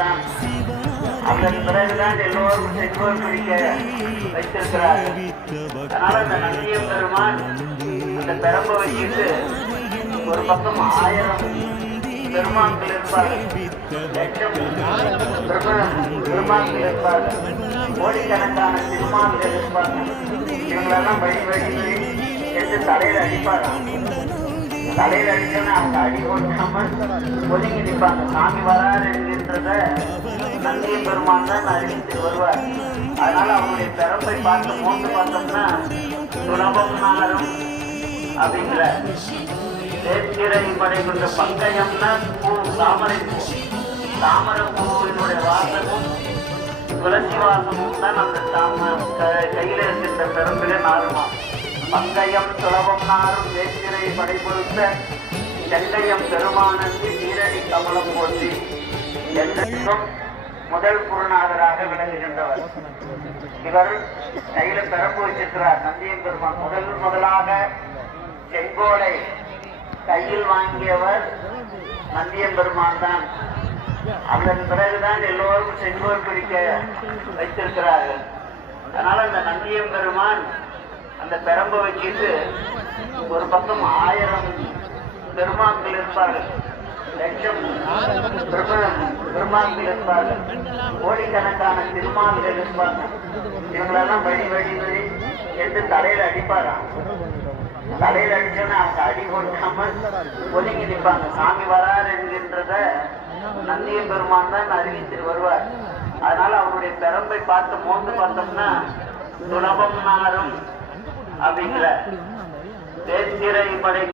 தான். அதன் பிறகுதான் எல்லோரும் செங்கோல் பிடிக்க வைத்திருக்கிறார்கள். அதனால அந்த நந்தியம் பெருமான் அந்த பெரம்பை வச்சுட்டு ஒரு பக்கம் 1000 பெருமான்கள் இருப்பார்கள், லட்சம் பெருமான்கள் இருப்பார்கள், கோடிக்கணக்கான திருமான்கள் இருப்பார்கள். இவங்களெல்லாம் வழி வழி என்று தலையில் அடிப்பார்கள். தலையில் அடிச்சோன்னா அவங்க அடி கொடுக்காமல் ஒதுங்கி நிற்பாங்க. சாமி வராது என்கின்றத நந்திய பெருமான் தான் அறிவித்து வருவார். அதனால அவங்களுடைய பெரம்பை பார்த்து மோந்து பார்த்தோம்னா சுலபம் நாரும் அப்படிங்கிற தேர்ச்சிறை படை கொண்ட பங்கயம்னா பூ, தாமரை பூ. தாமரை பூவினுடைய வாசமும் துளசி வாசமும் தான் அந்த கையில இருக்கின்ற பெரும்பிலே நாருமா. பங்கயம் சுலபம் நாரும் தேர்ச்சிறை படை பொறுத்த செண்டையம் பெருமானந்தி நீரடி கமலம் போற்றி என்றும் முதல் குருநாதராக விளங்குகின்றவர். இவர் கையில பெரம்பு வச்சிருக்கிறார். நந்தியம் பெருமான் முதலாக செங்கோலை கையில் வாங்கியவர் நந்தியம் பெருமான் தான். அதன் பிறகுதான் எல்லோரும் செங்கோல் பிடிக்க வைத்திருக்கிறார்கள். அதனால அந்த நந்தியம் பெருமான் அந்த பெரம்பை வச்சுட்டு ஒரு பக்கம் 1000 பெருமான்கள் இருப்பார்கள், லட்சம் பெருமான்கள் இருப்பார்கள், கோடிக்கணக்கான திருமான்கள் இருப்பார்கள். இவங்களெல்லாம் வழி வழி வழி என்று தலையில அடிப்பாராம். தலையில் அடிச்சோன்னா அவங்க அடி கொடுக்காமல் ஒதுங்கி நிற்பாங்க. சாமி வரார் என்கின்றத நந்திய பெருமான் தான் அறிவித்து வருவார். அதனால அவருடைய பெரம்பை பார்த்து மோந்து பார்த்தோம்னா சுலபம் நாரும் அப்படிங்கிற தேர்ச்சிறை படை